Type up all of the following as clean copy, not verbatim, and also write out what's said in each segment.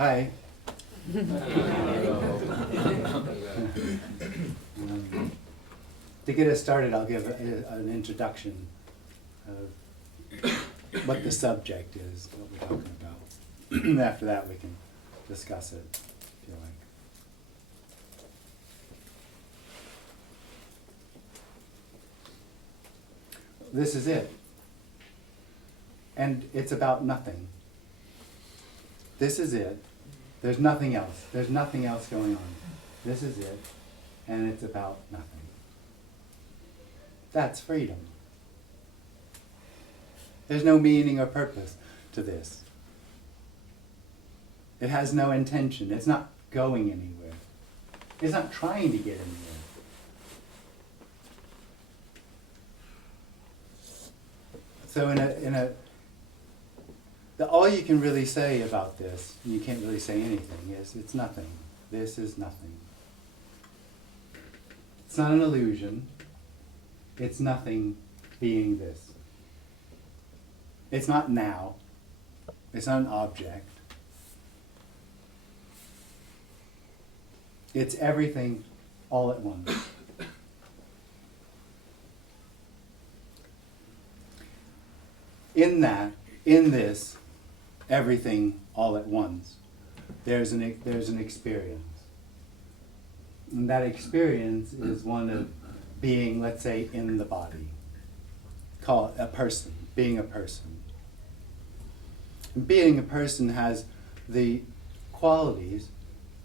Hi. To get us started, I'll give an introduction of what the subject is, what we're talking about. After that, we can discuss it, if you like. This is it. And it's about nothing. This is it. There's nothing else. There's nothing else going on. This is it. And it's about nothing. That's freedom. There's no meaning or purpose to this. It has no intention. It's not going anywhere. It's not trying to get anywhere. So all you can really say about this, and you can't really say anything, is it's nothing. This is nothing. It's not an illusion. It's nothing being this. It's not now. It's not an object. It's everything all at once. In this, everything all at once, there's an experience. And that experience is one of being, let's say, in the body. Call it a person, being a person. And being a person has the qualities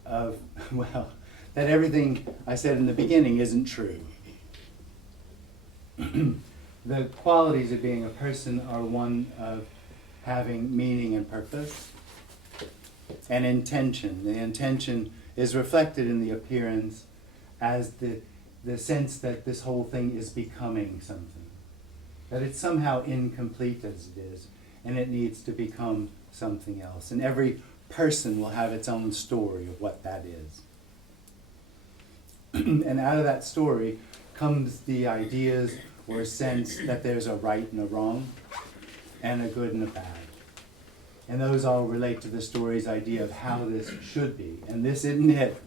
of, well, that everything I said in the beginning isn't true. The qualities of being a person are one of having meaning and purpose and intention. The intention is reflected in the appearance as the sense that this whole thing is becoming something. That it's somehow incomplete as it is, and it needs to become something else. And every person will have its own story of what that is. And out of that story comes the ideas or sense that there's a right and a wrong, and a good and a bad. And those all relate to the story's idea of how this should be. And this isn't it.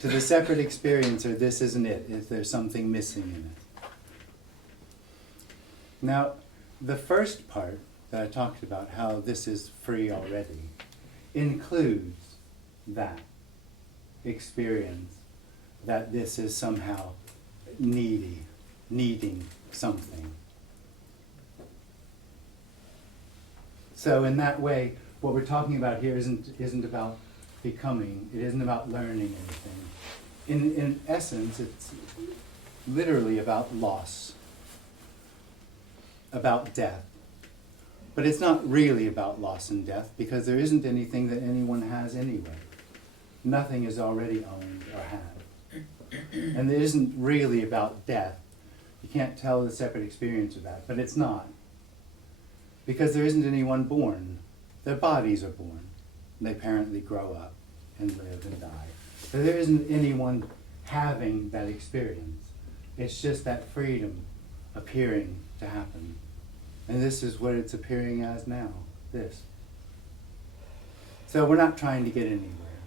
To the separate experiencer, this isn't it. If there's something missing in it. Now, the first part that I talked about, how this is free already, includes that experience that this is somehow needing something. So in that way, what we're talking about here isn't about becoming. It isn't about learning anything. In essence, it's literally about loss, about death. But it's not really about loss and death, because there isn't anything that anyone has anyway. Nothing is already owned or had. And it isn't really about death. You can't tell the separate experience of that, but it's not. Because there isn't anyone born. Their bodies are born. They apparently grow up and live and die. So there isn't anyone having that experience. It's just that freedom appearing to happen. And this is what it's appearing as now, this. So we're not trying to get anywhere.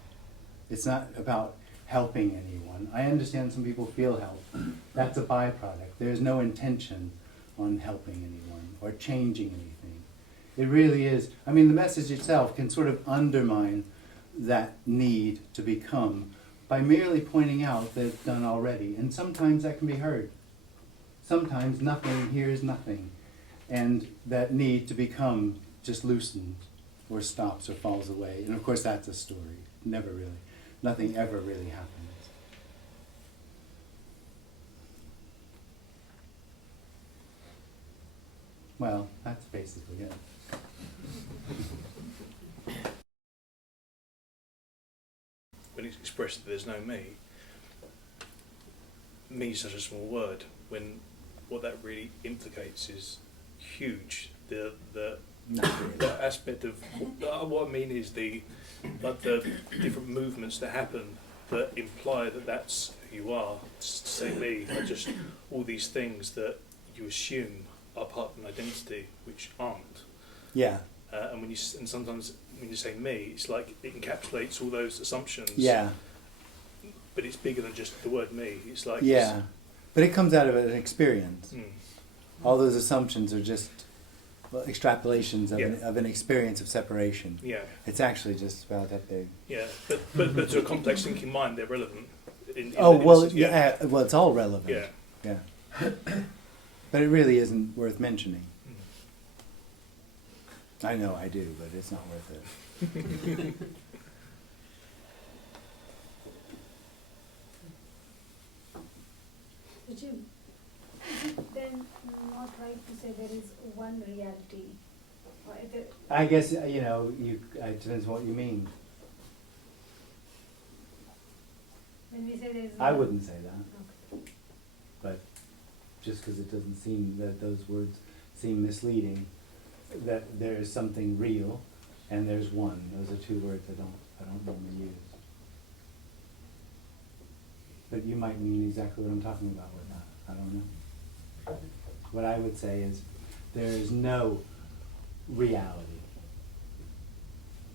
It's not about helping anyone. I understand some people feel help. That's a byproduct. There's no intention on helping anyone or changing anything. It really is, I mean, the message itself can sort of undermine that need to become by merely pointing out that it's done already. And sometimes that can be heard. Sometimes nothing here is nothing. And that need to become just loosened or stops or falls away. And of course that's a story. Never really. Nothing ever really happens. Well, that's basically it. When it's expressed that there's no me is such a small word, when what that really implicates is huge. The aspect of what I mean is the different movements that happen that imply that that's who you are. Say me, are just all these things that you assume are part of an identity which aren't. Yeah. and and sometimes when you say me, it's like it encapsulates all those assumptions. Yeah. But it's bigger than just the word me. It's like Yeah. But it comes out of an experience. All those assumptions are just extrapolations of an experience of separation. Yeah. It's actually just about that big. Yeah. But to a complex thinking mind, they're relevant. Well, it's all relevant. Yeah. Yeah. But it really isn't worth mentioning. I know I do, but it's not worth it. Jim, is it then not right to say there is one reality? Or I guess, it depends what you mean. when we say there is I one- wouldn't say that. Okay. But just because it doesn't seem that those words seem misleading, that there is something real and there's one. Those are two words I don't normally use. But you might mean exactly what I'm talking about with that. I don't know. What I would say is there is no reality.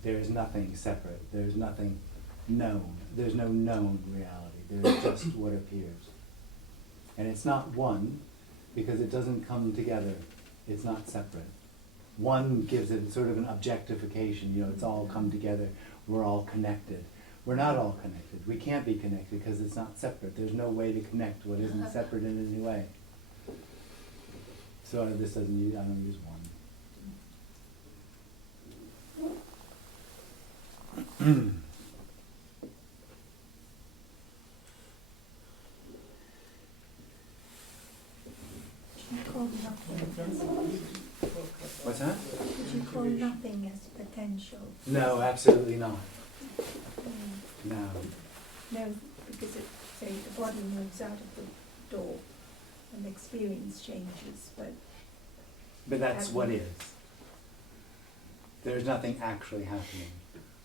There is nothing separate. There is nothing known. There's no known reality. There is just what appears. And it's not one because it doesn't come together. It's not separate. One gives it sort of an objectification, it's all come together. We're all connected. We're not all connected. We can't be connected because it's not separate. There's no way to connect what isn't separate in any way. So this doesn't use, I don't use one. You call nothing What's that? as, you call nothing as potential. No, absolutely not. No. No, because it, say the body moves out of the door and experience changes, But that's what is. There's nothing actually happening.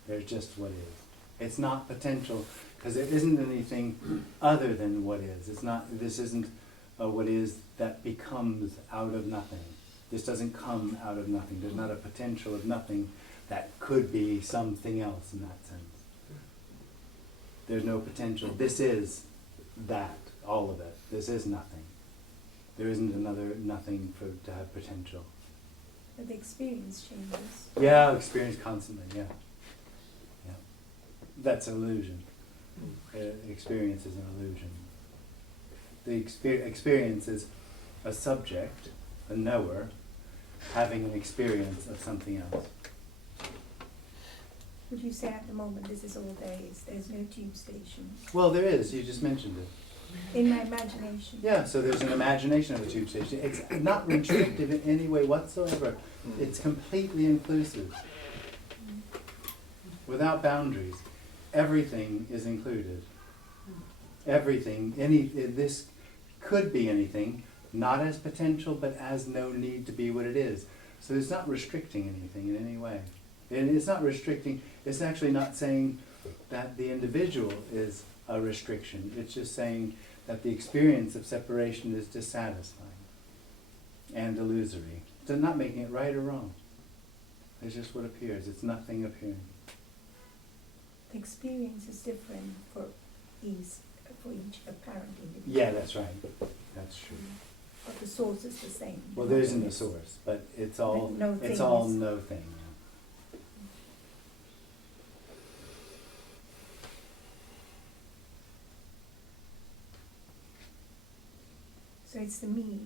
There's just what is. It's not potential because there isn't anything other than what is. It's not. This isn't what is that becomes out of nothing. This doesn't come out of nothing. There's not a potential of nothing that could be something else in that sense. There's no potential. This is that, all of it. This is nothing. There isn't another nothing to have potential. but the experience changes. Yeah, experience constantly, yeah. That's an illusion. Experience is an illusion. The experience is a subject, a knower, having an experience of something else. Would you say at the moment this is all there is? There's no tube station? Well, there is, you just mentioned it. In my imagination? Yeah, so there's an imagination of a tube station. It's not restrictive in any way whatsoever. It's completely inclusive. Without boundaries. Everything is included. Everything, this could be anything, not as potential, but as no need to be what it is. So it's not restricting anything in any way. And it's not restricting, it's actually not saying that the individual is a restriction. It's just saying that the experience of separation is dissatisfying and illusory. So not making it right or wrong. It's just what appears. It's nothing appearing. The experience is different for each apparent individual. Yeah, that's right. That's true. But the source is the same. Well, there isn't a source, but it's all But no it's thing all is- no thing. So it's the me,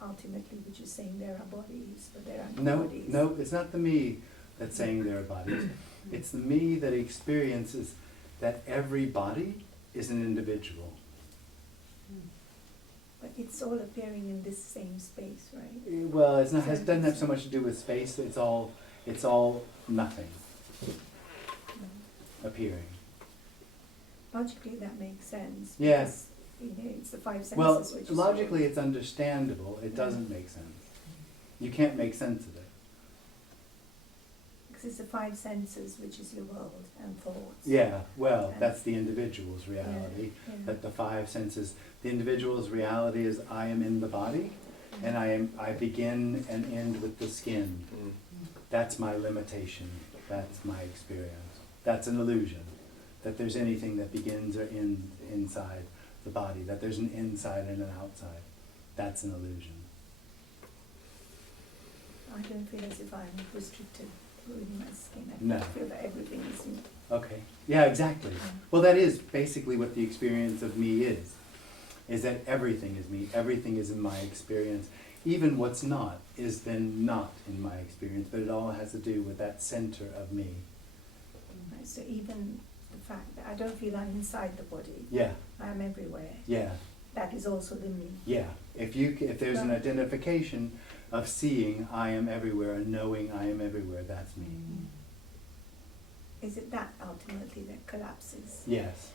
ultimately, which is saying there are bodies, but there are No, no bodies. no, it's not the me that's saying there are bodies. It's the me that experiences that every body is an individual. But it's all appearing in this same space, right? Well, it's not. It doesn't have so much to do with space. It's all nothing No. appearing. Logically, that makes sense. Yeah. Because, it's the five senses Well, which is logically, it's understandable. It doesn't make sense. You can't make sense of it. because it's the five senses which is your world and thoughts. Yeah. Well, Yeah. that's the individual's reality. Yeah. But the five senses, the individual's reality is I am in the body, and I begin and end with the skin. That's my limitation. That's my experience. That's an illusion. That there's anything that begins or ends inside the body. That there's an inside and an outside. That's an illusion. I don't feel as if I'm restricted within my skin. I No. feel that everything is me. Okay. Yeah, exactly. Well, that is basically what the experience of me is that everything is me. Everything is in my experience. Even what's not is then not in my experience, but it all has to do with that center of me. Right, so even the fact that I don't feel I'm inside the body, Yeah, I am everywhere, yeah, that is also the me. yeah. If there's an identification of seeing I am everywhere and knowing I am everywhere, that's me. Is it that ultimately that collapses? Yes.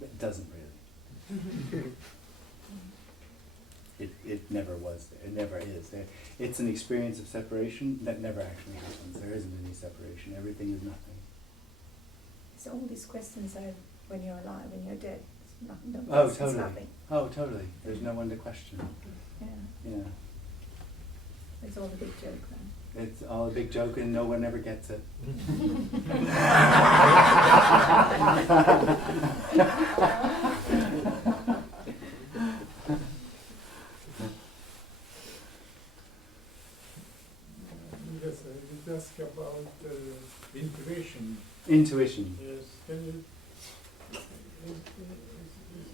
But it doesn't really. It never was there. It never is there. It's an experience of separation that never actually happens. There isn't any separation. Everything is nothing. So all these questions are when you're alive, when you're dead, it's nothing. Oh, It's totally. nothing. Oh, totally. There's no one to question. Yeah, Yeah. it's all a big joke then. It's all a big joke and no one ever gets it. Yes, I would ask about intuition. Intuition. Yes, can you?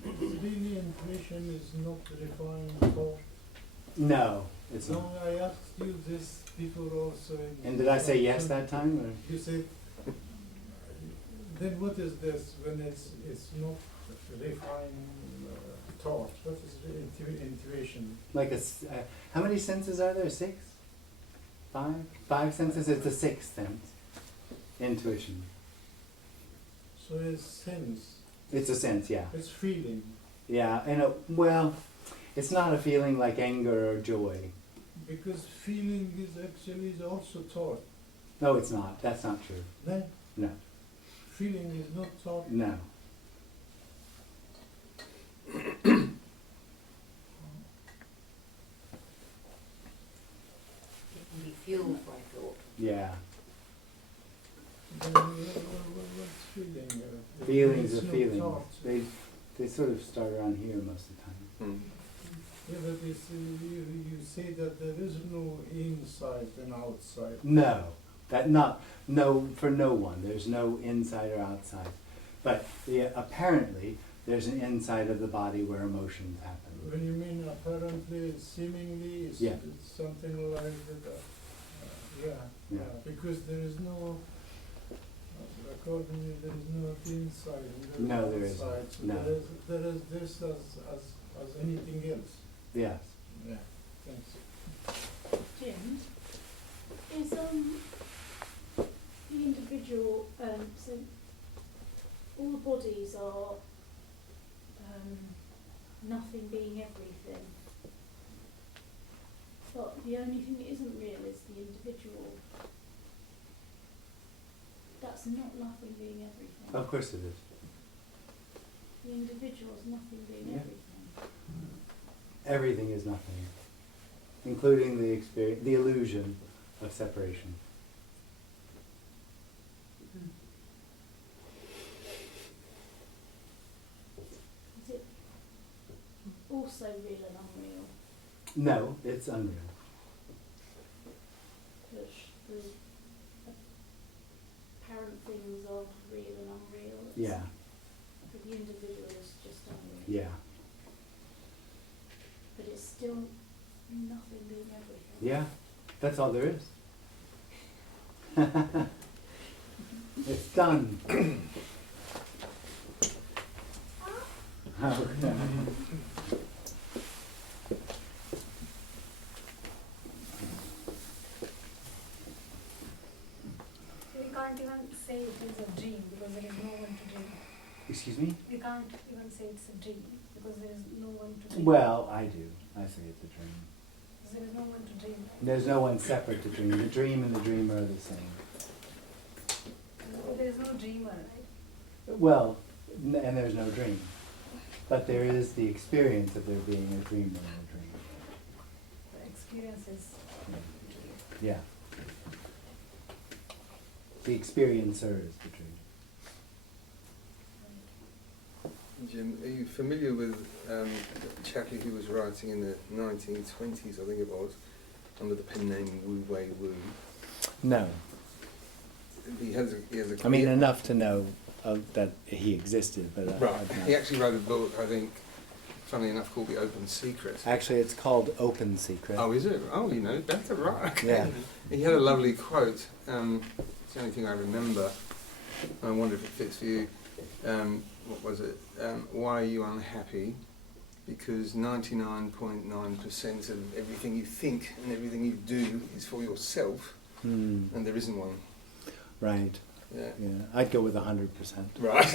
Is really intuition is not refined thought? No, it's No, not. I asked you this before also. And did I say yes that time? Or? You said. Then what is this when it's not refined thought? What is intuition? Like how many senses are there? 6? 5? 5 senses? It's the 6th sense. Intuition. So it's sense. It's a sense, yeah. It's feeling. Yeah, and well, it's not a feeling like anger or joy. Because feeling is actually also thought. No, it's not. That's not true. No, No, feeling is not thought. no. It can be fueled by thought. Yeah. Then what's feeling? Feelings It's are no feelings. thought. They sort of start around here most of the time. Yeah, but it's, you say that there is no inside and outside. No, for no one. There's no inside or outside. But apparently, there's an inside of the body where emotions happen. When you mean apparently, seemingly, it's, Yeah. it's something like that. Yeah. Because there is no, accordingly, there is no inside and No, there there is isn't. outside. So No. there is this as anything else. Yes. Yeah. Thanks. Jim, is the individual, so all the bodies are nothing being everything, but the only thing that isn't real is the individual. That's not nothing being everything. Of course it is. The individual is nothing being Yeah. everything. Everything is nothing, including the experience, the illusion of separation. Is it also real and unreal? No, it's unreal. The apparent things are real and unreal. Yeah, But the individual is just unreal. yeah, But it's still nothing being everything. yeah. That's all there is. It's done. Okay. We can't even say it is a dream because there is no one to dream. Excuse me? We can't even say it's a dream because there is no one to dream. Well, I do. I say it's a dream. Because there is no one to dream. There's no one separate to dream. The dream and the dreamer are the same. There is no dreamer, right? Well, and there's no dream. But there is the experience of there being a dreamer and a dream. The experience is Yeah. The experiencer is the dream. Jim, are you familiar with Chappie who was writing in the 1920s, I think it was, under the pen name Wu Wei Wu? No. He has a I mean, enough to know that he existed, but right. He actually wrote a book, I think, funnily enough, called The Open Secret. Actually, it's called Open Secret. Oh, is it? Oh, you know better, right? Okay. Yeah. He had a lovely quote. It's the only thing I remember. I wonder if it fits for you. What was it? Why are you unhappy? Because 99.9% of everything you think and everything you do is for yourself, and there isn't one. Right. Yeah. Yeah. I'd go with 100%. Right.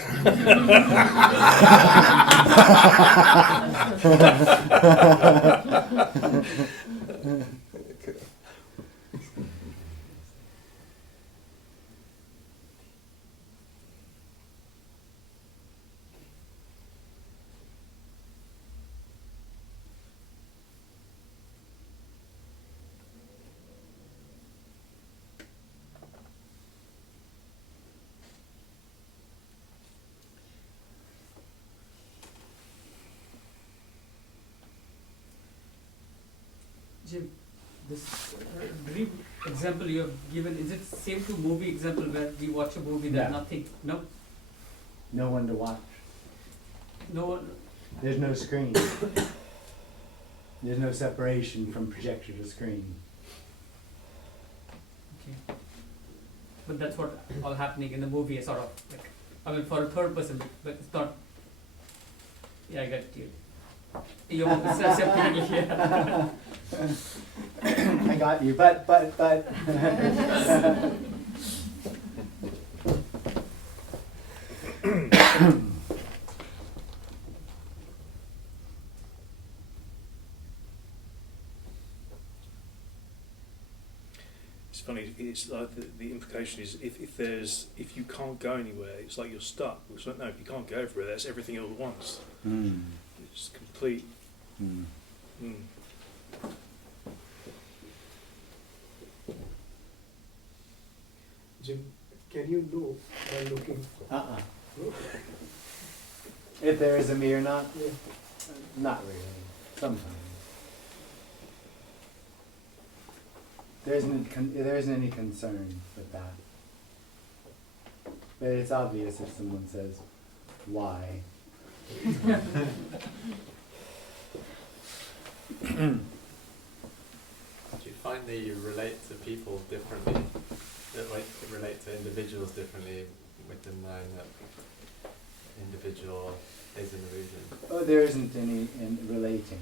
Jim, this dream example you have given, is it same to movie example where we watch a movie that No. nothing, no, No one to watch. no one, There's no screen. There's no separation from projector to screen. okay. But that's what all happening in the movie is sort of like, I mean for a third person, but it's not, yeah, I got you. You're separately here. I got you, but. It's funny. It's like the implication is if you can't go anywhere, it's like you're stuck. It's like, no, if you can't go everywhere, that's everything all at once. Mm. It's complete. Mm. Mm. Jim, can you know by looking? Uh-uh. If there is a me or not? Yeah. Not really. Sometimes. There isn't any concern with that. But it's obvious if someone says, why? Do you find that you relate to people differently, that like relate to individuals differently with them knowing that individual is an illusion? Oh, there isn't any in relating.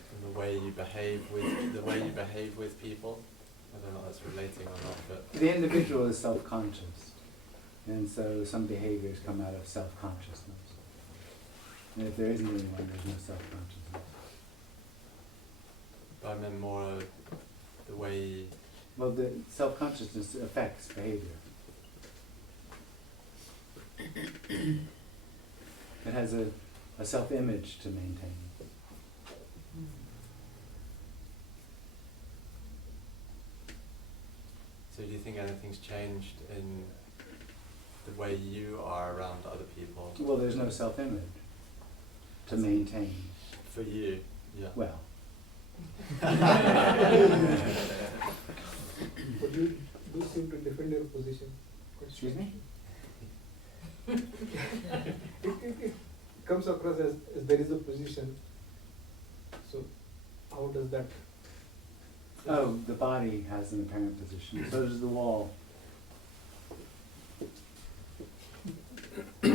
And the way you behave with people, I don't know if that's relating or not, but The individual is self-conscious, and so some behaviors come out of self-consciousness. And if there isn't anyone, there's no self-consciousness. I meant more the way. Well, the self-consciousness affects behavior. It has a self-image to maintain. So do you think anything's changed in the way you are around other people? Well, there's no self-image to maintain. For you, yeah. Well, But you do seem to defend your position. excuse me? It comes across as there is a position. So how does that? Oh, the body has an apparent position. So does the wall. Yeah,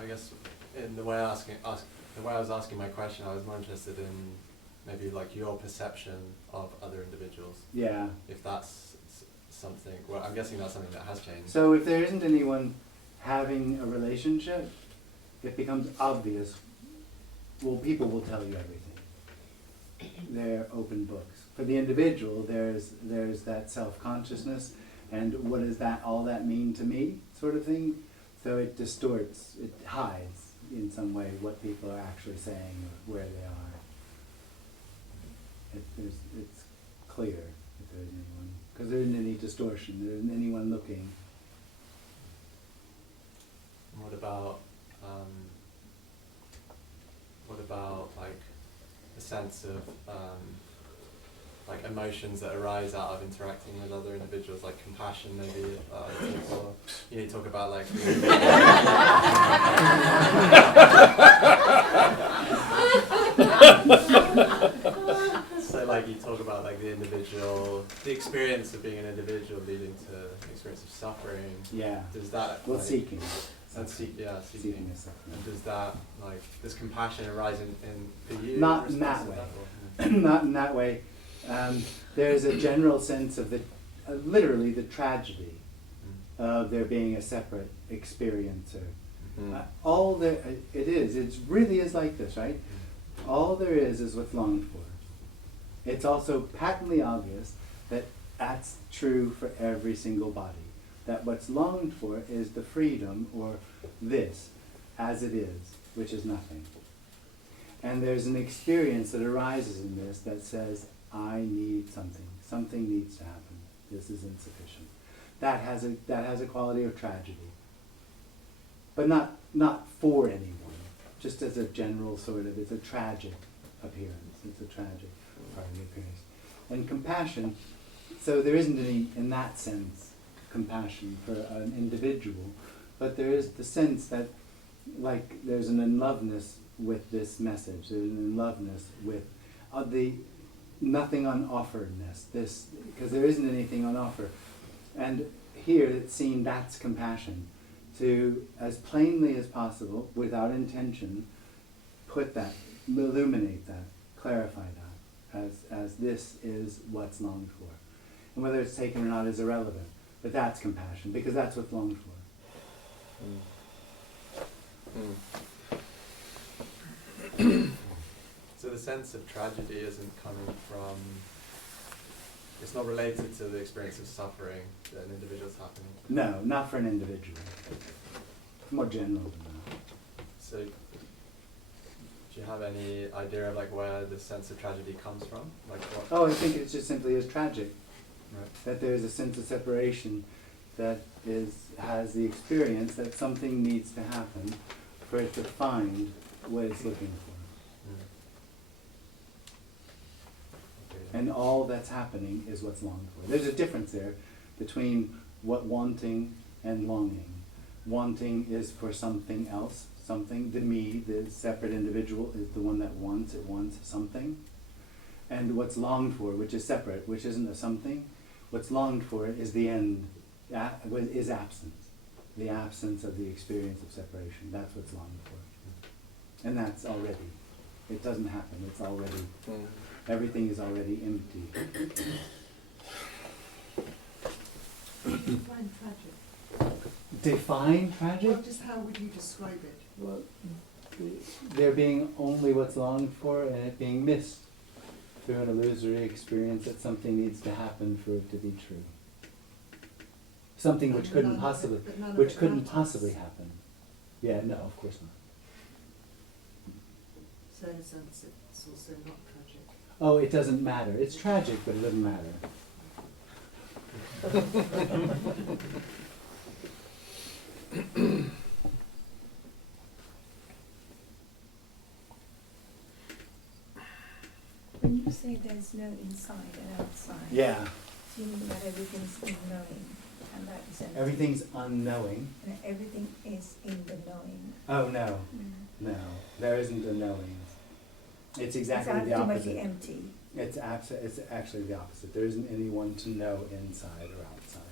I guess in the way I was asking my question, I was more interested in maybe like your perception of other individuals. Yeah. If that's something, well, I'm guessing that's something that has changed. So if there isn't anyone having a relationship, it becomes obvious. Well, people will tell you everything. They're open books. For the individual, there's that self-consciousness, and what does all that mean to me, sort of thing. So it distorts, it hides. in some way what people are actually saying or where they are. It's clear if there isn't anyone, because there isn't any distortion, there isn't anyone looking. What about like the sense of like emotions that arise out of interacting with other individuals, like compassion maybe, or you talk about like so like you talk about like the individual, the experience of being an individual leading to the experience of suffering. Yeah. Does that Well, like, seeking. that's seeking. Seeking is suffering. And does that like does compassion arise in for you? Not in that way. Not in that way. There's a general sense of the, literally the tragedy of there being a separate experiencer. All there, it really is like this, right? All there is what's longed for. It's also patently obvious that that's true for every single body. That what's longed for is the freedom, or this, as it is, which is nothing. And there's an experience that arises in this that says, I need something. Something needs to happen. This is insufficient. That has a quality of tragedy. But not for anyone. Just as a general sort of, it's a tragic appearance. It's a tragic part of the appearance. And compassion, so there isn't any, in that sense, compassion for an individual, but there is the sense that, like, there's an in-loveness with this message. There's an in-loveness with the nothing on offeredness. This, because there isn't anything on offer. And here it's seen that's compassion. To, as plainly as possible, without intention, put that, illuminate that, clarify that, as this is what's longed for. And whether it's taken or not is irrelevant. But that's compassion, because that's what's longed for. So the sense of tragedy isn't coming from, it's not related to the experience of suffering that an individual's happening. No, not for an individual. More general than that. So do you have any idea of like where the sense of tragedy comes from? Like what? Oh, I think it's just simply as tragic. Right. That there's a sense of separation that has the experience that something needs to happen for it to find what it's looking for. Okay. And all that's happening is what's longed for. There's a difference there between what wanting and longing. Wanting is for something else, something. The me, the separate individual, is the one that wants. It wants something. And what's longed for, which is separate, which isn't a something, what's longed for is the end, is absence. The absence of the experience of separation. That's what's longed for. And that's already. It doesn't happen. It's already, everything is already empty. Define tragic. Define tragic? Well, just how would you describe it? Well, there being only what's longed for and it being missed through an illusory experience that something needs to happen for it to be true. Something which couldn't possibly, happen. Yeah, no, of course not. So in a sense it's also not tragic. Oh, it doesn't matter. It's tragic, but it doesn't matter. When you say there's no inside and outside, Yeah, do you mean that everything's in knowing, and that is empty? everything's unknowing. And everything is in the knowing. Oh, no, no, there isn't a knowing. It's exactly the ultimately opposite. empty. It's actually the opposite. There isn't anyone to know inside or outside.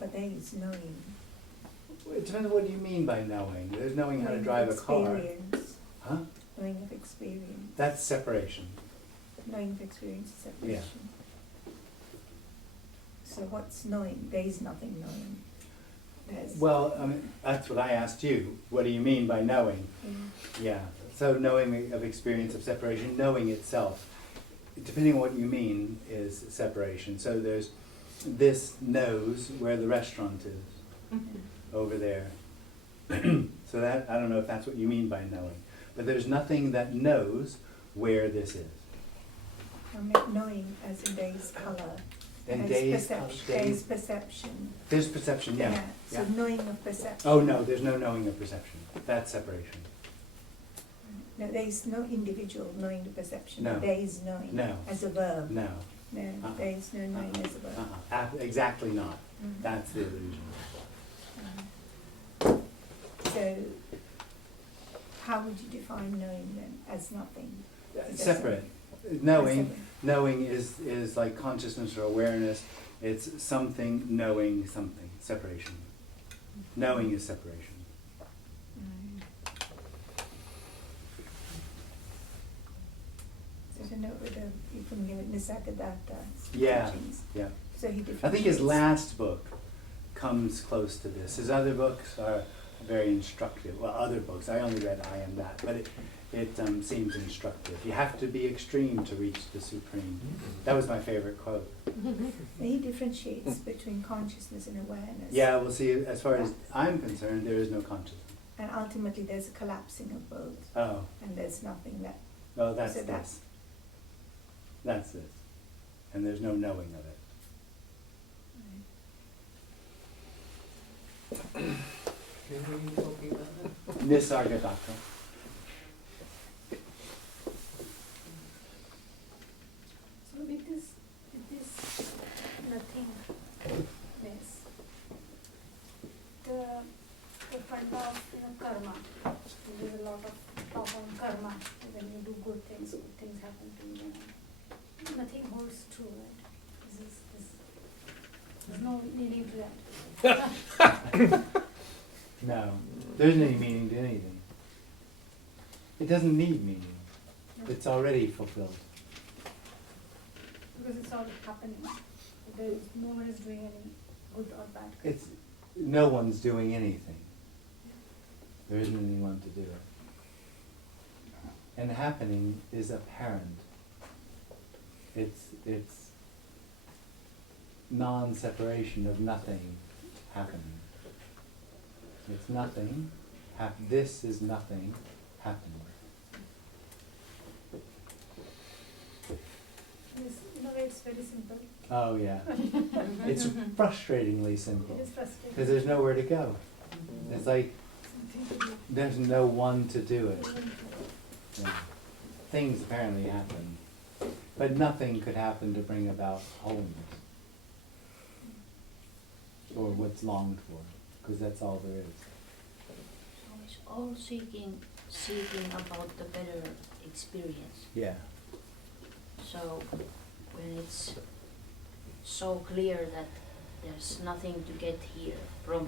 But there is knowing. It depends on what you mean by knowing. There's knowing how to drive a car. Experience. Huh? Knowing of experience. That's separation. Knowing of experience is separation. So what's knowing? There is nothing knowing. There's Well, I mean, that's what I asked you. What do you mean by knowing? Yeah. So knowing of experience of separation, knowing itself, depending on what you mean, is separation. So there's this knows where the restaurant is over there. So that, I don't know if that's what you mean by knowing. But there's nothing that knows where this is. I mean, knowing as in days color. And as days, perception. days, Days perception. there's perception, yeah. So knowing of perception. Oh no, there's no knowing of perception. That's separation. No, there is no individual knowing the perception. No. There is knowing No. as a verb. No. No, Uh-uh. there is no knowing as a verb. Exactly not. Mhm. That's the illusion. So, how would you define knowing then as nothing? Is that Separate. As Knowing, separate. knowing is like consciousness or awareness. It's something knowing something. Separation. Knowing is separation. Right. So to know whether you can give it Nisargadatta Yeah. teachings. Yeah. So he I think his differentiates. last book comes close to this. His other books are very instructive. Well, other books, I only read I Am That, but it seems instructive. You have to be extreme to reach the supreme. That was my favorite quote. He differentiates between consciousness and awareness. Yeah, well, see, as far as I'm concerned, there is no consciousness. And ultimately there's a collapsing of both. Oh, And there's nothing that. oh, that's So that- this. That's this. And there's no knowing of it. Who are you talking about then? Nisargadatta. So with this nothingness, the front of karma, there's a lot of talk on karma. When you do good things happen to you. Nothing holds true, right? There's no meaning to that. No, there isn't any meaning to anything. It doesn't need meaning. It's already fulfilled. Because it's all happening. No one is doing any good or bad. It's no one's doing anything. There isn't anyone to do it. And happening is apparent. It's non-separation of nothing happening. It's nothing. This is nothing happening. In a way, it's very simple. Oh yeah. It's frustratingly simple. It is frustrating. Because there's nowhere to go. It's like Something to do. there's no one to do it. Yeah. Things apparently happen. But nothing could happen to bring about wholeness. Or what's longed for. Because that's all there is. So it's all seeking about the better experience. Yeah. So when it's so clear that there's nothing to get here, from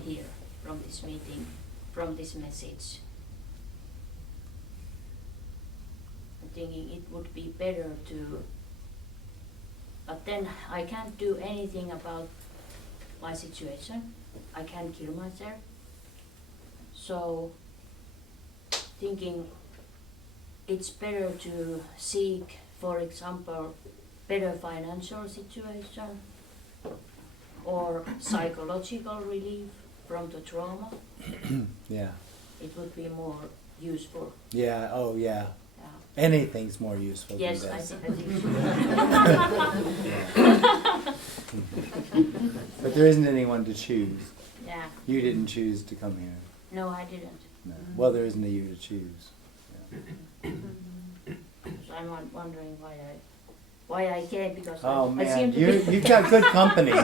this meeting, from this message, I'm thinking it would be better to, but then I can't do anything about my situation. I can't kill myself. So thinking it's better to seek, for example, better financial situation or psychological relief from the trauma. Yeah. It would be more useful. Yeah, oh yeah. Yeah. Anything's more useful Yes, than I this. think so. But there isn't anyone to choose. Yeah. You didn't choose to come here. No, I didn't. No. Well, there isn't a you to choose. Yeah. So I'm wondering why I came, because Oh I seem man, to you've got good company. a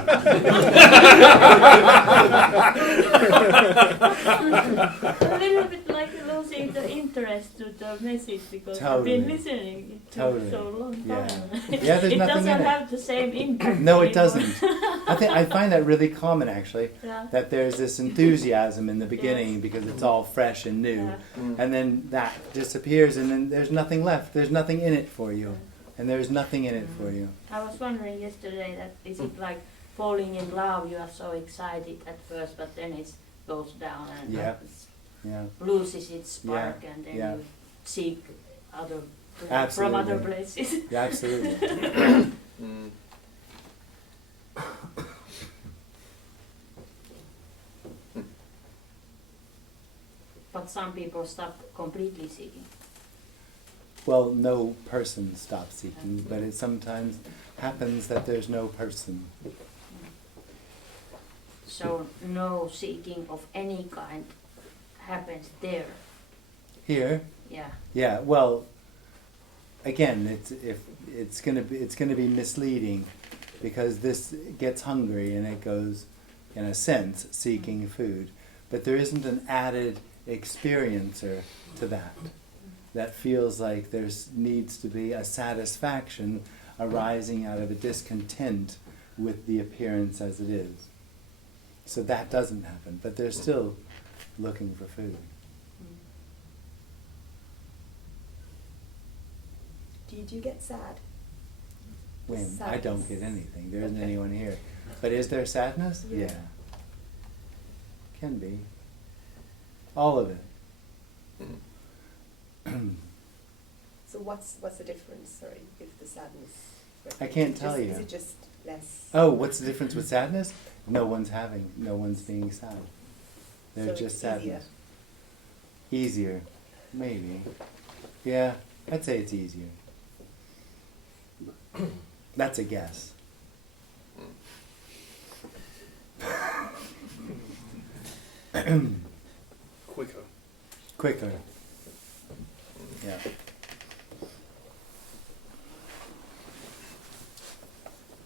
little bit like losing the interest to the message, because I've Totally. been listening to Totally. so long Yeah. time. Yeah, there's It nothing doesn't in it. have the same impact. No, it anymore. doesn't. I find that really common actually. Yeah. That there's this enthusiasm in the beginning Yes. because it's all fresh and new, Yeah. and then that disappears, and then there's nothing left. There's nothing in it for you, and there's nothing in it for you. I was wondering yesterday that is it like falling in love? You are so excited at first, but then it goes down and Yeah. it's Yeah. loses its spark, and then Yeah. you seek other from Absolutely. other places. Yeah, absolutely. Mm. But some people stop completely seeking. Well, no person stops seeking, but it sometimes happens that there's no person. So no seeking of any kind happens there. Here, Yeah. yeah, well, again, it's gonna be misleading, because this gets hungry and it goes, in a sense, seeking food, but there isn't an added experiencer to that feels like there needs to be a satisfaction arising out of a discontent with the appearance as it is. So that doesn't happen, but they're still looking for food. Do you get sad? When I don't Sadness. get anything, there isn't Okay. anyone here. But is there sadness? Yeah. Can be. All of it. So what's the difference, sorry, with the sadness? I can't tell you. Is it just less? Oh, what's the difference with sadness? No one's being sad. There's So just it's sadness. Easier, maybe. Yeah, I'd say it's easier. That's a guess. Quicker. Quicker. Yeah.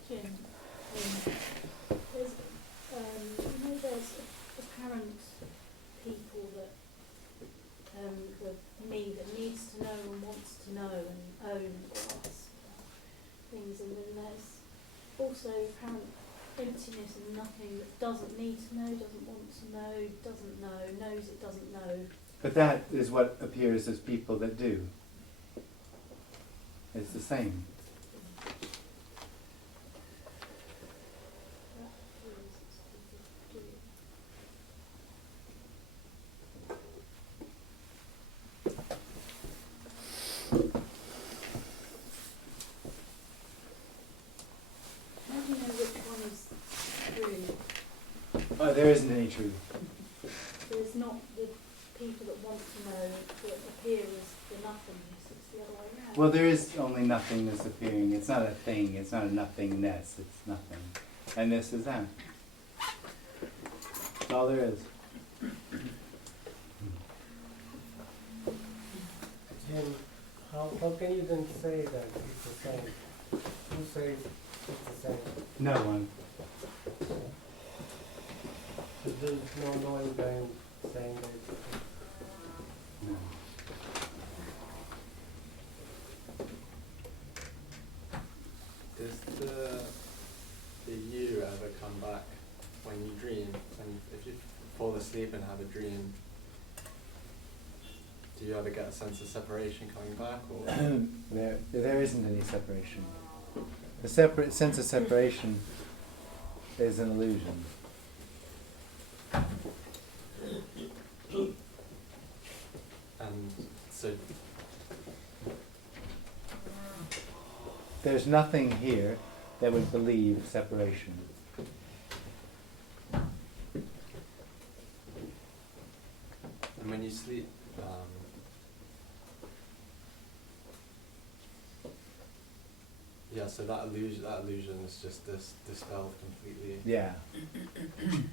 Jim, there's, there's apparent people that, with me that needs to know and wants to know and own and grasp things, and then there's also apparent emptiness and nothing that doesn't need to know, doesn't want to know, doesn't know, knows it doesn't know. But that is what appears as people that do. It's the same. That appears as people do. How do you know which one is true? Oh, there isn't any truth. There's not the people that want to know that appear as the nothingness, it's the other way around. Well, there is only nothingness appearing. It's not a thing. It's not a nothingness. It's nothing. And this is that. That's all there is. Jim, how can you then say that it's the same? Who says it's the same? No one. So there's no knowing behind saying that it's the same. No. Does the you ever come back when you dream? And if you fall asleep and have a dream, do you ever get a sense of separation coming back, or? There isn't any separation. The sense of separation is an illusion. And so There's nothing here that would believe separation. and when you sleep, yeah, so that illusion is just dispelled completely. Yeah. Mhm.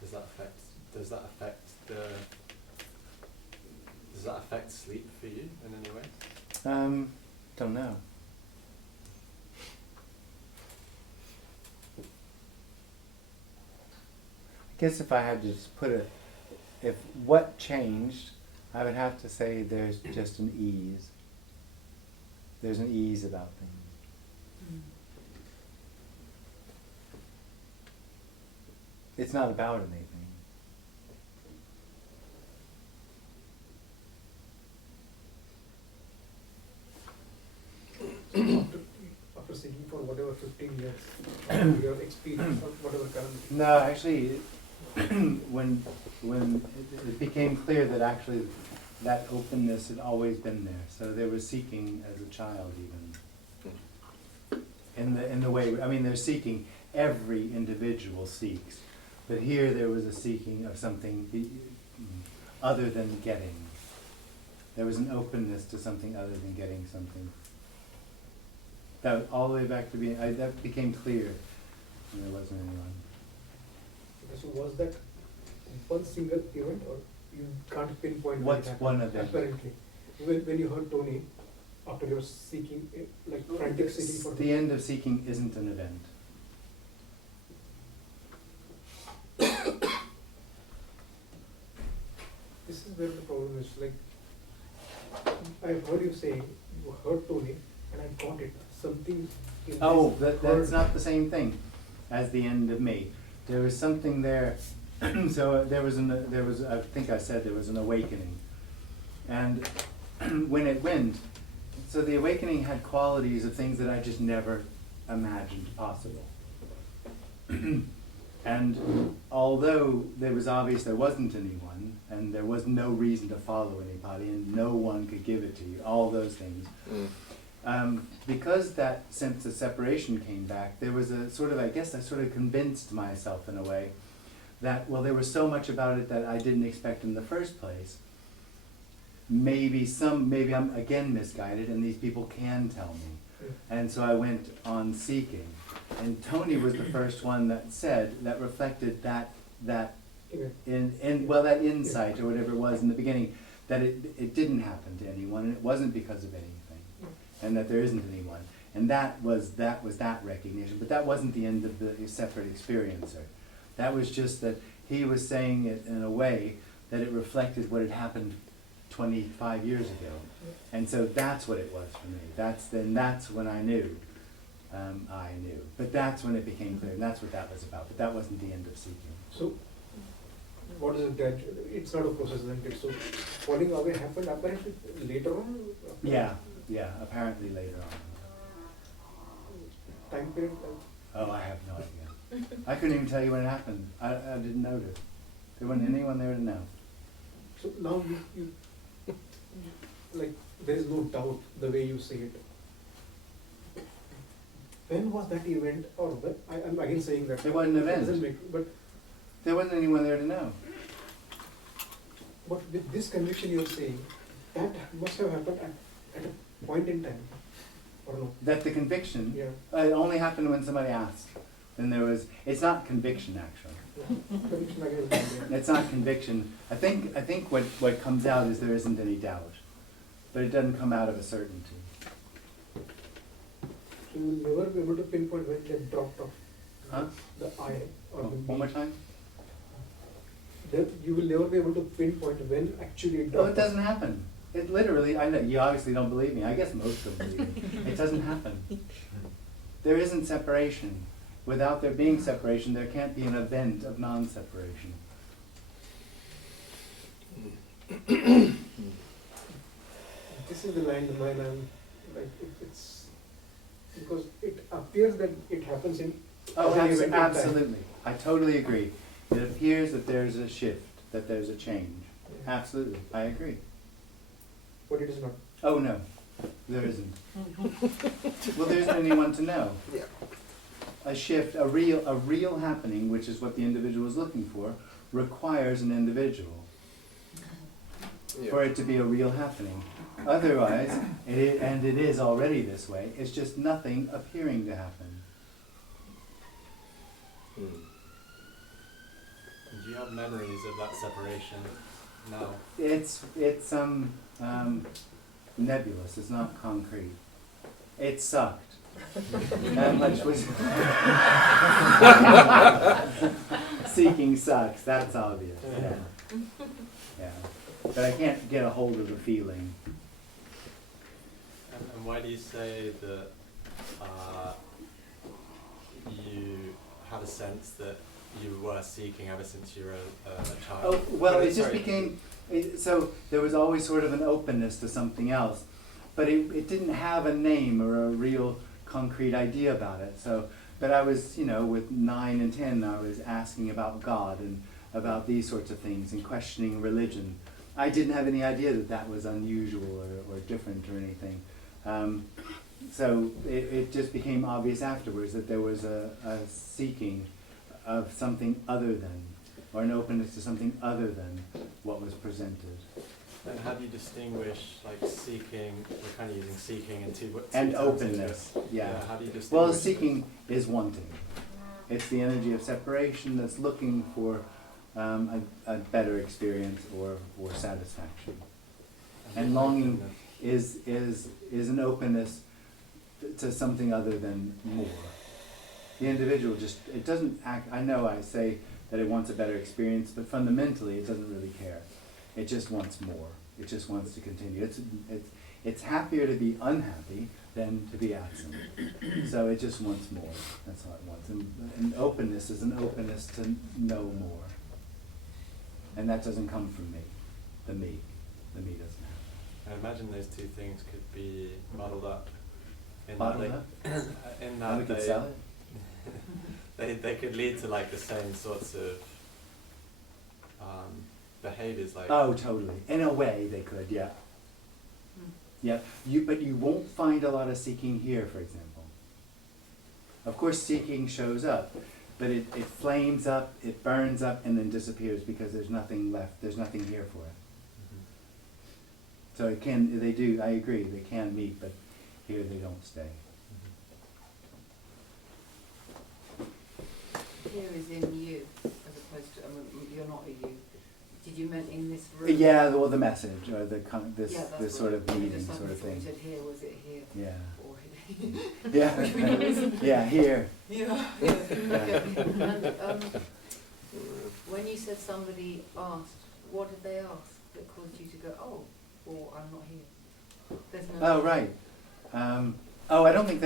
Does that affect sleep for you in any way? Don't know. I guess if I had to just put it, if what changed, I would have to say there's just an ease. There's an ease about things. It's not about anything. After singing for whatever 15 years, your experience of whatever current. No, actually, when it became clear that actually that openness had always been there. So there was seeking as a child even. In the way, I mean, there's seeking every individual seeks. But here there was a seeking of something other than getting. There was an openness to something other than getting something. That was all the way back to being, that became clear when there wasn't anyone. So was that one single event, or you can't pinpoint when What's it happened? one event? Apparently, when you heard Tony, after your seeking, like frantic seeking for The end of seeking isn't an event. This is where the problem is. Like, I've heard you saying you heard Tony, and I got it. Something. In Oh, this that's heard- not the same thing as the end of me. There was something there. So there was, I think I said there was an awakening. And when it went, so the awakening had qualities of things that I just never imagined possible. And although there was obvious there wasn't anyone, and there was no reason to follow anybody, and no one could give it to you, all those things, because that sense of separation came back, there was a sort of, I guess I sort of convinced myself in a way that, well, there was so much about it that I didn't expect in the first place. Maybe I'm again misguided, and these people can tell me. And so I went on seeking. And Tony was the first one that said, that reflected that that insight or whatever it was in the beginning, that it didn't happen to anyone, and it wasn't because of anything, and that there isn't anyone. And that was that recognition, but that wasn't the end of the separate experiencer. That was just that he was saying it in a way that it reflected what had happened 25 years ago. And so that's what it was for me. That's when I knew. But that's when it became clear, and that's what that was about. But that wasn't the end of seeking. So, what is it that it's not a process, isn't it? So, falling away happened apparently later on? Yeah, apparently later on. Time period? Oh, I have no idea. I couldn't even tell you when it happened. I didn't notice. There wasn't anyone there to know. So now you like, there is no doubt the way you say it. When was that event, or when, I'm again saying that. It wasn't an event. Doesn't make, but There wasn't anyone there to know. But with this conviction you're saying, that must have happened at a point in time, or no? That the conviction, Yeah. it only happened when somebody asked. Then there was, it's not conviction actually. Conviction again is not there. It's not conviction. I think what comes out is there isn't any doubt. But it doesn't come out of a certainty. So you will never be able to pinpoint when that dropped off. Huh? The I or Oh, the one more time? You will never be able to pinpoint when actually it Oh, dropped it doesn't happen. It literally, I know, you obviously don't believe me. I guess most of them believe me. It doesn't happen. There isn't separation. Without there being separation, there can't be an event of non-separation. This is the line when I'm like, it's because it appears that it happens in Oh, every event in time. absolutely. I totally agree. It appears that there's a shift, that there's a change. Yeah. Absolutely, I agree. But it is not. Oh, no, there isn't. Well, there isn't anyone to know. Yeah. A shift, a real happening, which is what the individual is looking for, requires an individual for it to be a real happening. Otherwise, and it is already this way, it's just nothing appearing to happen. Do you have memories of that separation now? It's nebulous. It's not concrete. It sucked. That much was seeking sucks. That's obvious. Yeah. But I can't get a hold of the feeling. And why do you say that you had a sense that you were seeking ever since you were a child? Oh, well, But it just became, so there was always sort of an openness to something else, but it didn't have a name or a real concrete idea about it. So, but I was, with 9 and 10, I was asking about God and about these sorts of things and questioning religion. I didn't have any idea that that was unusual or different or anything. So it just became obvious afterwards that there was a seeking of something other than, or an openness to something other than what was presented. And how do you distinguish, like, seeking, we're kind of using seeking and two And terms openness, together. yeah. How do you distinguish? Well, seeking is wanting. It's the energy of separation that's looking for a better experience or satisfaction. And longing is an openness to something other than more. The individual just, it doesn't act, I know I say that it wants a better experience, but fundamentally it doesn't really care. It just wants more. It just wants to continue. It's happier to be unhappy than to be absent. So it just wants more. That's all it wants. And openness is an openness to know more. And that doesn't come from me. The me doesn't have I imagine those two things could be muddled up. In Muddled that up? in that. We that could sell it. they could lead to like the same sorts of behaviors, like. Oh, totally. In a way, they could, yeah. Yeah, but you won't find a lot of seeking here, for example. Of course, seeking shows up, but it flames up, it burns up, and then disappears because there's nothing left. There's nothing here for it. So it can, they do, I agree, they can meet, but here they don't stay. Here is in you, as opposed to, you're not a you. Did you mean in this room? Yeah, well, the message, or the this Yeah, this that's sort of what I meeting just sort of thought you thing. said here, was it here? Yeah. Or Yeah. Yeah, here. Yeah. Yeah. Okay. And when you said somebody asked, what did they ask that caused you to go, oh, well, I'm not here? There's no. Oh, right. I don't think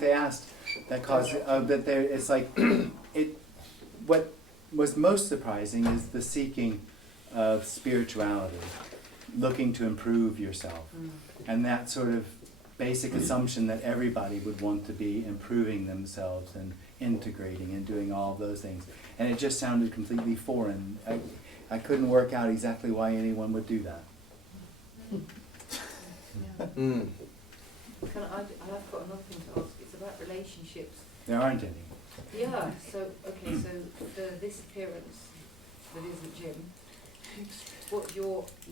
they asked that caused that there. It's like it. What was most surprising is the seeking of spirituality, looking to improve yourself, and that sort of basic assumption that everybody would want to be improving themselves and integrating and doing all of those things, and it just sounded completely foreign. I couldn't work out exactly why anyone would do that. I've got another thing to ask. It's about relationships. There aren't any. Yeah, so, okay, so this appearance that isn't Jim,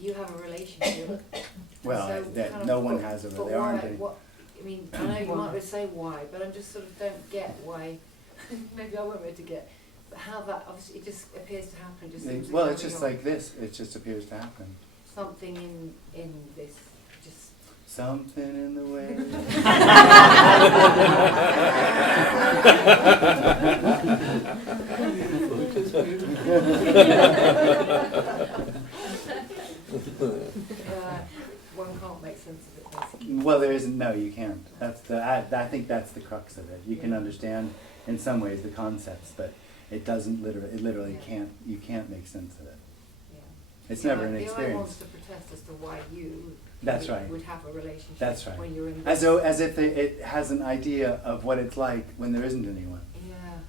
you have a relationship. Well, so that no one has a. But There why, aren't any. I mean, I know you might say why, but I'm just sort of don't get why, maybe I won't be able to get, but how that, obviously, it just appears to happen, just seems to Well, it's carry just on. like this. It just appears to happen. Something in this, just... Something in the way. One can't make sense of it, basically. Well, there isn't. No, you can't. That's the. I think that's the crux of it. You can understand, in some ways, the concepts, but it doesn't literally. It literally can't. You can't make sense of it. Yeah. It's never an The eye experience. wants to protest as to why you That's right. would have a relationship That's right. when you're in As though, as if it has an idea of what it's like when there isn't anyone. Yeah.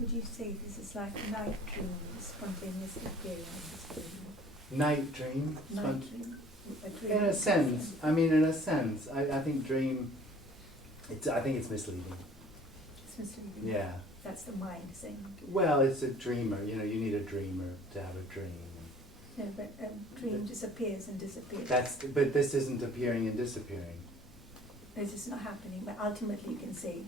Would you say this is like night dream, spontaneously appearing on the screen? Night dream. Night dream. A dream In a of sense, something. I mean, in a sense, I think dream. I think it's misleading. It's misleading. Yeah. That's the mind saying. Well, it's a dreamer. You know, you need a dreamer to have a dream. No, but a dream disappears and disappears. But this isn't appearing and disappearing. This is not happening, but ultimately you can say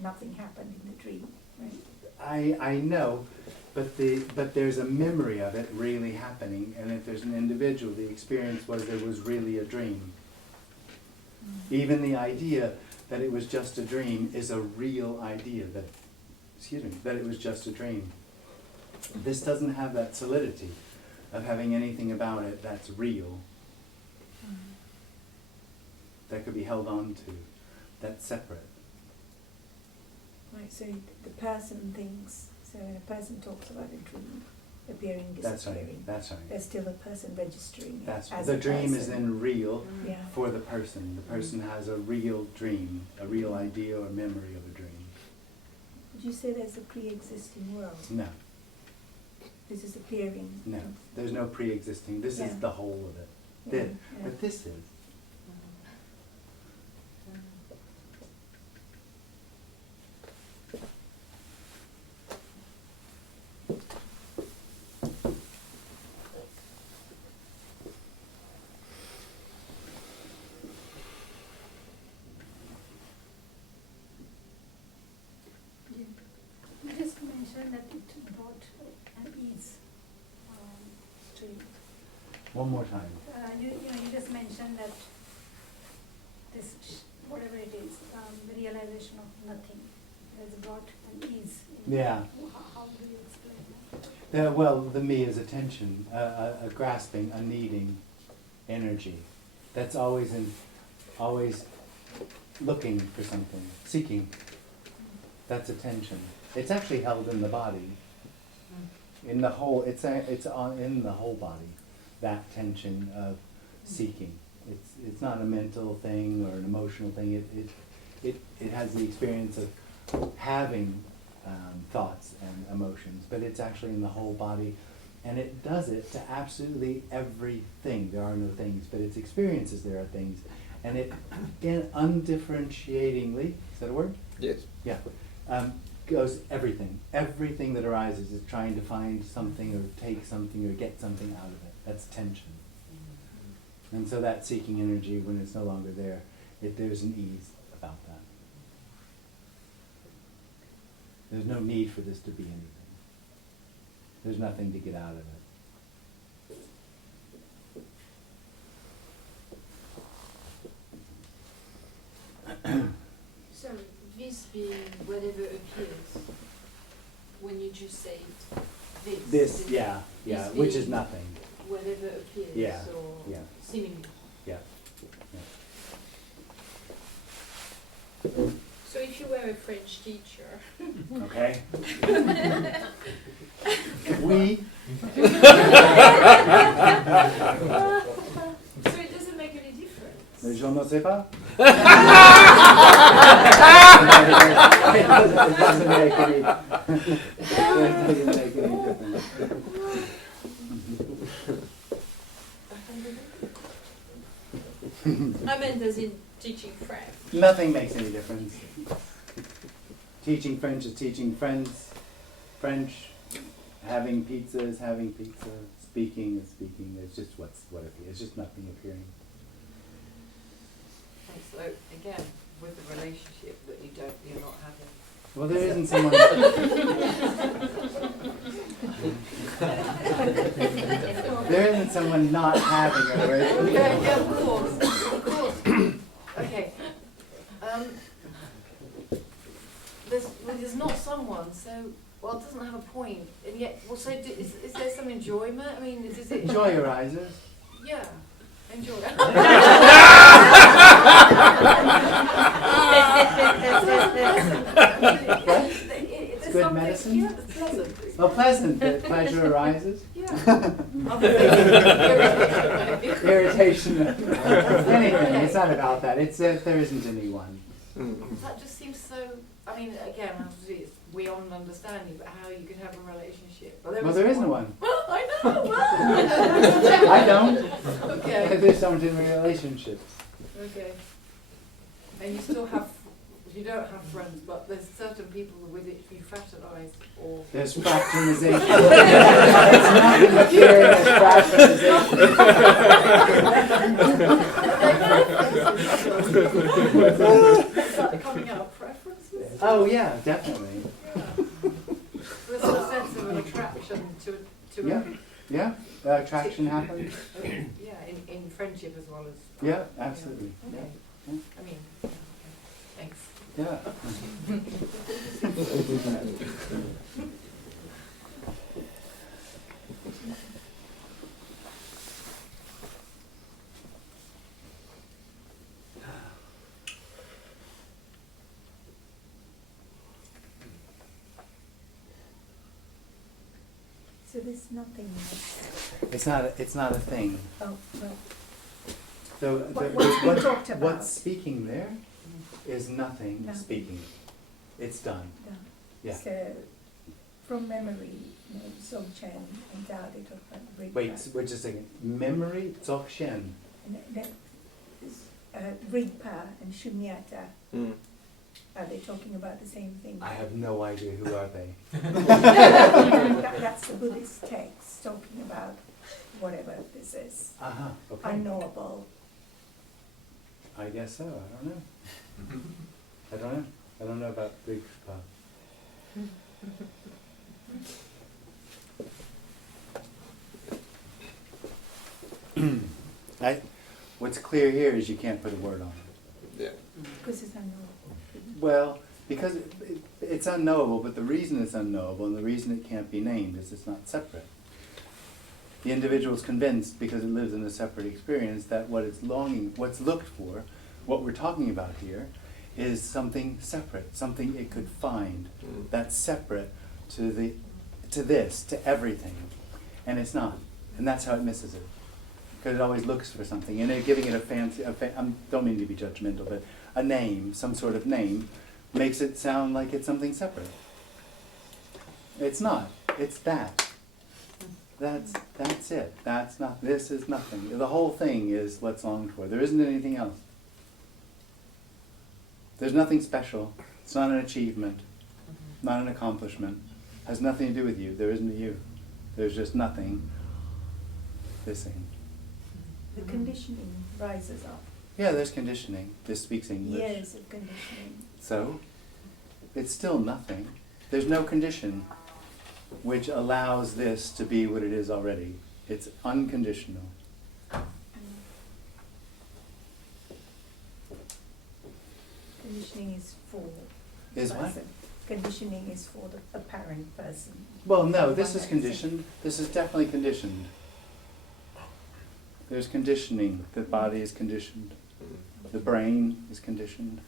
nothing happened in the dream, right? I know, but there's a memory of it really happening, and if there's an individual, the experience was there was really a dream. Even the idea that it was just a dream is a real idea, that it was just a dream. This doesn't have that solidity of having anything about it that's real, that could be held on to, that's separate. Right, so the person thinks, so when a person talks about a dream, appearing, That's right. disappearing. That's right. There's still a person registering it That's right. as The a dream is person. then real Yeah. for the person. The person has a real dream, a real idea or memory of a dream. Would you say there's a pre-existing world? No, This is appearing. no. There's no pre-existing. This Yeah. is the whole of it. Yeah, This, yeah. but this is. You just mentioned that it brought an ease to it. One more time. You just mentioned that this, whatever it is, the realization of nothing has brought an ease. Yeah. How do you explain that? Well, the me is attention, a grasping, a needing energy. That's always looking for something, seeking. That's attention. It's actually held in the body. In the whole, in the whole body. That tension of seeking. It's not a mental thing or an emotional thing. It has the experience of having thoughts and emotions, but it's actually in the whole body, and it does it to absolutely everything. There are no things, but its experiences there are things, and it undifferentiatingly, is that a word? Yes. Yeah. Goes everything. Everything that arises is trying to find something or take something or get something out of it. That's tension. And so that seeking energy, when it's no longer there, there's an ease about that. There's no need for this to be anything. There's nothing to get out of it. So this being whatever appears, when you just say This, yeah, this which is being nothing. whatever appears, Yeah, or yeah. seemingly. Yeah. So if you were a French teacher, Okay. We. so it doesn't make any difference. Je ne sais pas. It doesn't make any difference. I meant as in teaching French. Nothing makes any difference. Teaching French is teaching friends French. Having pizza is having pizza. Speaking is speaking. It's just what appears. It's just nothing appearing. And so again, with the relationship that you're not having. Well, there isn't someone. There isn't someone not having a relationship. Yeah, of course. Okay. There's not someone, so it doesn't have a point, and yet, so is there some enjoyment? I mean, is it Joy arises. Yeah, enjoy. It's good medicine. Yeah, it's pleasant. Well, pleasant. That pleasure arises. Yeah. Irritation. Anything. It's not about that. It's there isn't anyone. That just seems so. I mean, again, obviously it's beyond understanding, but how you could have a relationship. Well, there isn't one. I know. I don't. Okay. There's someone in relationships. Okay. And you still have. You don't have friends, but there's certain people with which you fraternise or. There's fraternization. It's not the material as fraternization. Is that coming out of preferences? Oh yeah, definitely. There's a sense of an attraction to Yeah, yeah. Attraction happens. Yeah, in friendship as well as. Yeah, absolutely. Okay. Yeah. I mean, okay. Thanks. Yeah. So this nothingness. It's not a thing. Oh, well, So what's been talked about? what's speaking there is nothing Nothing. speaking. It's done. Done. Yeah. So, from memory, Dzogchen and Tao, they talk about Rigpa. Wait just a second. Memory, Dzogchen. And Rigpa and Shunyata, are they talking about the same thing? I have no idea. Who are they? That's the Buddhist text talking about whatever this is. Okay. Unknowable. I guess so. I don't know. I don't know about Rigpa. What's clear here is you can't put a word on it. Yeah. Because it's unknowable. Well, because it's unknowable, but the reason it's unknowable and the reason it can't be named is it's not separate. The individual is convinced, because it lives in a separate experience, that what's looked for, what we're talking about here, is something separate, something it could find that's separate to everything. And it's not. And that's how it misses it. Because it always looks for something. And they're giving it I don't mean to be judgmental, but a name, some sort of name, makes it sound like it's something separate. It's not. It's that. That's it. That's not. This is nothing. The whole thing is what's longed for. There isn't anything else. There's nothing special. It's not an achievement, not an accomplishment. Has nothing to do with you. There isn't a you. There's just nothing. This thing. The conditioning rises up. Yeah, there's conditioning. This speaks English. Years of conditioning. So, it's still nothing. There's no condition which allows this to be what it is already. It's unconditional. Conditioning is for the Is what? person. Conditioning is for the apparent person. Well, no, this One is that conditioned. This is definitely conditioned. There's conditioning. The body is conditioned. The brain is conditioned.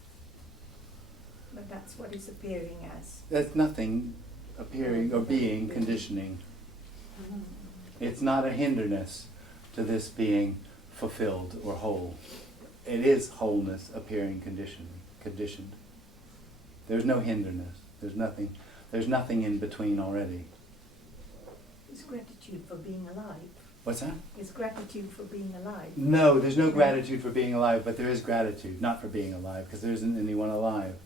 But that's what is appearing as. That's nothing appearing or being conditioning. It's not a hindrance to this being fulfilled or whole. It is wholeness appearing conditioned. There's no hindrance. There's nothing in between already. It's gratitude for being alive. What's that? It's gratitude for being alive. No, there's no gratitude for being alive, but there is gratitude, not for being alive, because there isn't anyone alive.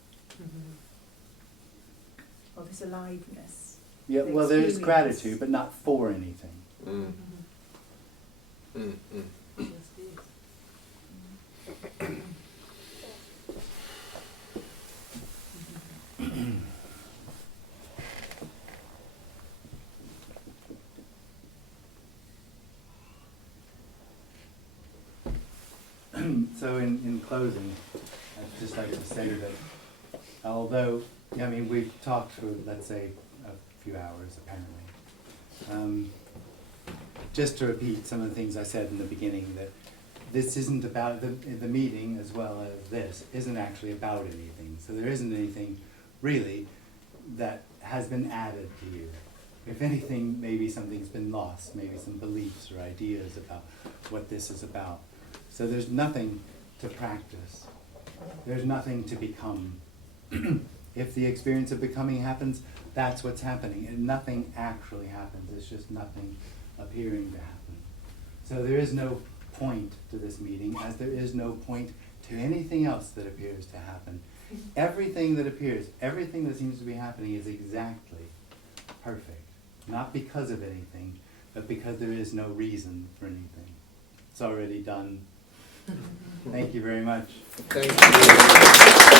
Or this aliveness. Yeah, The well, there is experience. gratitude, but not for anything. So in closing, I'd just like to say that although, I mean, we've talked for, let's say, a few hours apparently. Just to repeat some of the things I said in the beginning, that this isn't about, the meeting as well as this, isn't actually about anything. So there isn't anything really that has been added to you. If anything, maybe something's been lost, maybe some beliefs or ideas about what this is about. So there's nothing to practice. There's nothing to become. If the experience of becoming happens, that's what's happening. And nothing actually happens. It's just nothing appearing to happen. So there is no point to this meeting, as there is no point to anything else that appears to happen. Everything that appears, everything that seems to be happening is exactly perfect. Not because of anything, but because there is no reason for anything. It's already done. Thank you very much. Thank you.